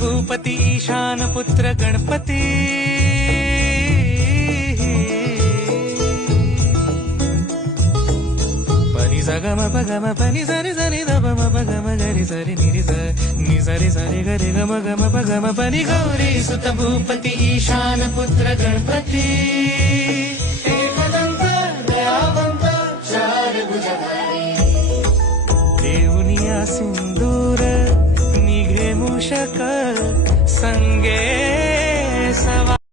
भूपती ईशान पुत्र गणपती पनी सगम पगम पनी सरी सरी दब पगम गरी सरी निरी नि सरी सरी गरी गम गम पगम पनी गौरी सुत भूपती ईशान पुत्र गणपती एकदंत दयावंत चार भुजधारी देऊनिया सिंदूर निघे मूषक संग